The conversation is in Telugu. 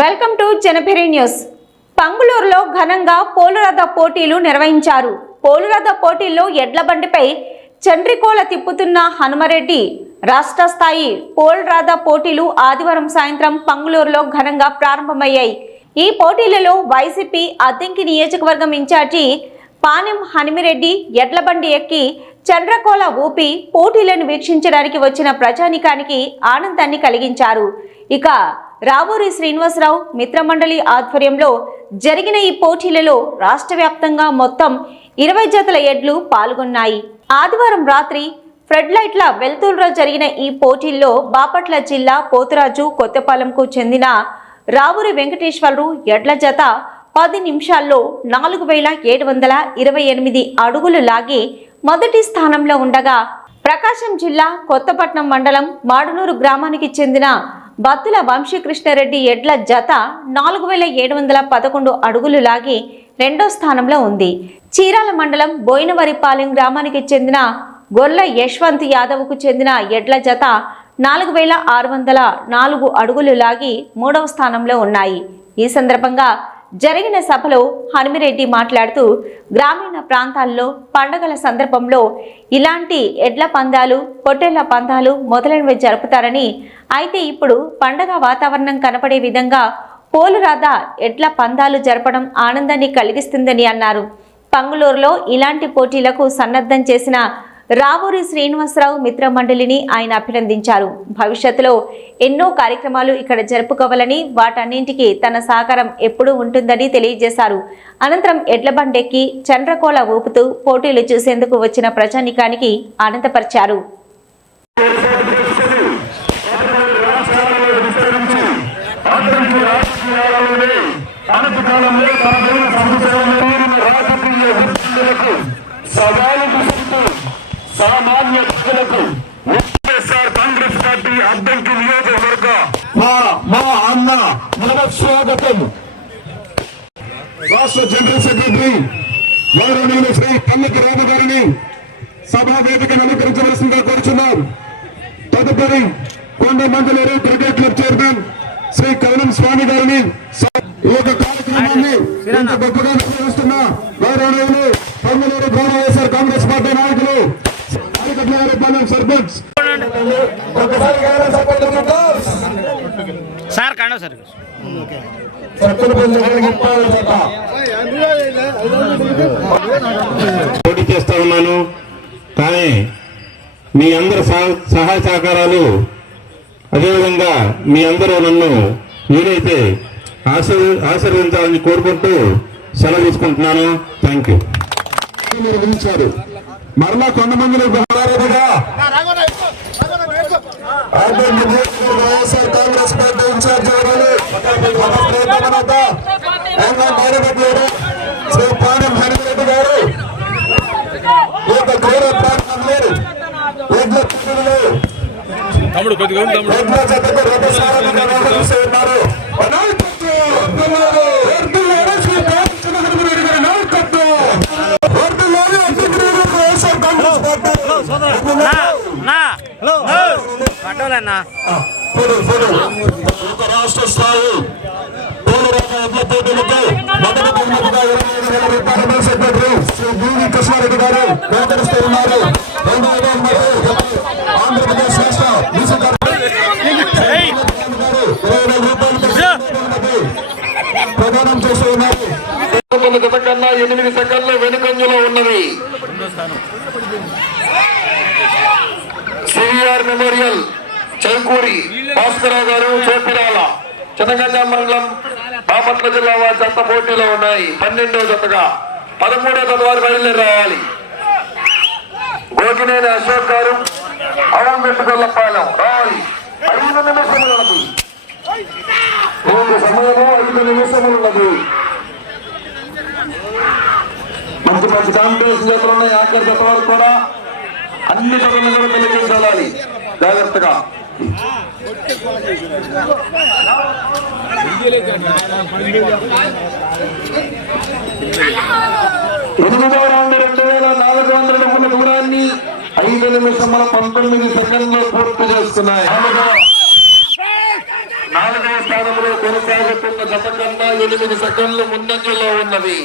Welcome to Janapiri news. పంగులూరులో ఘనంగా పోలురథ పోటీలు నిర్వహించారు. పోలురథ పోటీల్లో ఎడ్ల బండిపై చండ్రికోల తిప్పుతున్న హనుమరెడ్డి. రాష్ట్ర స్థాయి పోలురథ పోటీలు ఆదివారం సాయంత్రం పంగులూరులో ఘనంగా ప్రారంభమయ్యాయి. ఈ పోటీలలో వైసీపీ అద్దెంకి నియోజకవర్గం ఇన్ఛార్జి పానెం హనిమిరెడ్డి ఎడ్లబండి ఎక్కి చంద్రకోల ఊపి పోటీలను వీక్షించడానికి వచ్చిన ప్రజానికానికి ఆనందాన్ని కలిగించారు. ఇక రావూరి శ్రీనివాసరావు మిత్రమండలి ఆధ్వర్యంలో జరిగిన ఈ పోటీలలో రాష్ట్ర వ్యాప్తంగా మొత్తం ఇరవై జతల ఎడ్లు పాల్గొన్నాయి. ఆదివారం రాత్రి ఫ్రెడ్లైట్ల లైట్ల వెల్తూరులో జరిగిన ఈ పోటీల్లో బాపట్ల జిల్లా పోతురాజు కొత్తపాలెంకు చెందిన రావూరి వెంకటేశ్వరరు ఎడ్ల జత పది నిమిషాల్లో నాలుగు వేల ఏడు వందల ఇరవై ఎనిమిది అడుగులు లాగి మొదటి స్థానంలో ఉండగా ప్రకాశం జిల్లా కొత్తపట్నం మండలం మాడునూరు గ్రామానికి చెందిన బత్తుల వంశీకృష్ణారెడ్డి ఎడ్ల జత నాలుగు వేల ఏడు వందల పదకొండు అడుగులు లాగి రెండో స్థానంలో ఉంది. చీరాల మండలం బోయినవరిపాలెం గ్రామానికి చెందిన గొర్ల యశ్వంత్ యాదవ్కు చెందిన ఎడ్ల జత నాలుగు వేల ఆరు వందల నాలుగు అడుగులు లాగి మూడవ స్థానంలో ఉన్నాయి. ఈ సందర్భంగా జరిగిన సభలో హనుమిరెడ్డి మాట్లాడుతూ గ్రామీణ ప్రాంతాల్లో పండగల సందర్భంలో ఇలాంటి ఎడ్ల పందాలు పొట్టెళ్ళ పందాలు మొదలైనవి జరుపుతారని అయితే ఇప్పుడు పండగ వాతావరణం కనపడే విధంగా పోలురాధ ఎడ్ల పందాలు జరపడం ఆనందాన్ని కలిగిస్తుందని అన్నారు. పంగులూరులో ఇలాంటి పోటీలకు సన్నద్ధం చేసిన రావూరి శ్రీనివాసరావు మిత్ర మండలిని ఆయన అభినందించారు. భవిష్యత్తులో ఎన్నో కార్యక్రమాలు ఇక్కడ జరుపుకోవాలని వాటన్నింటికి తన సహకారం ఎప్పుడూ ఉంటుందని తెలియజేశారు. అనంతరం ఎడ్లబండెక్కి చంద్రకోల ఊపుతూ పోటీలు చూసేందుకు వచ్చిన ప్రజానికానికి ఆనందపరిచారు. సవాలు సామాన్య ప్రజలకు వైఎస్ఆర్ కాంగ్రెస్ పార్టీ అద్దెంకి నియోజకవర్గ మా మా అన్న మన స్వాగతం రాష్ట్ర జనరల్ సెక్రటరీ గౌరవనీయులు శ్రీ పల్లకి రాము గారిని సభా వేదికను అనుకరించవలసిందిగా కోరుచున్నాం. తదుపరి కొండ మండలి cricket club chairman Shri Karanam Swami గారిని ఈ యొక్క కార్యక్రమాన్ని గొప్పగా నిర్వహిస్తున్న గౌరవనీయులు పొంగనూరు గౌరవ వైఎస్ఆర్ కాంగ్రెస్ పార్టీ నాయకులు సార్ కాండో సార్. పోటీ చేస్తా ఉన్నాను. కానీ మీ అందరి సహ- సహాయ సహకారాలు అదేవిధంగా మీ అందరూ నన్ను వీలైతే ఆశీర్ ఆశీర్వదించాలని కోరుకుంటూ సెలవు తీసుకుంటున్నాను. Thank you. మరలా కొంతమందిని బహుమారుగా YSR Congress party incharge Shri Panam Hari Reddy గారు ప్రాంతంలో ఎడ్ల తమ్ముడు కొద్దిగా శ్రీ బీవీ కృష్ణారెడ్డి గారు బహుకరిస్తూ ఉన్నారు రెండవ బహుమతి ఆంధ్రప్రదేశ్ రాష్ట్ర ప్రదానం చేస్తూ ఉన్నారు ఎనిమిది సెకండ్లు వెనుకంజలో ఉన్నవి సిఆర్ మెమోరియల్ చౌకూరి భాస్కరరావు గారు చోపిరాల చిన్నగంజ మండలం బాపట్ల జిల్లా వారి జత పోటీలో ఉన్నాయి. పన్నెండో జతగా పదమూడో జత వారు బయలుదేరి రావాలి. గోకినేని అశోక్ గారు అవంబెట్టుకొల్లపాలెం రావాలి. ఐదు నిమిషములు ఉన్నది సమయము ఐదు నిమిషములు ఉన్నది మంచి మంచి కాంపిటీషన్ జతలు ఉన్నాయి. ఆఖరి జత వరకు కూడా అన్ని జతలను కూడా తెలియజేయాలి జాగ్రత్తగా. ఎనిమిదో రౌండ్ రెండు వేల నాలుగు వందల అడుగుల దూరాన్ని ఐదు నిమిషముల పంతొమ్మిది సెకండ్లు పూర్తి చేస్తున్నాయి. నాలుగవ స్థానంలో కొనసాగుతున్న గత కన్నా ఎనిమిది సెకండ్లు ముందంజలో ఉన్నది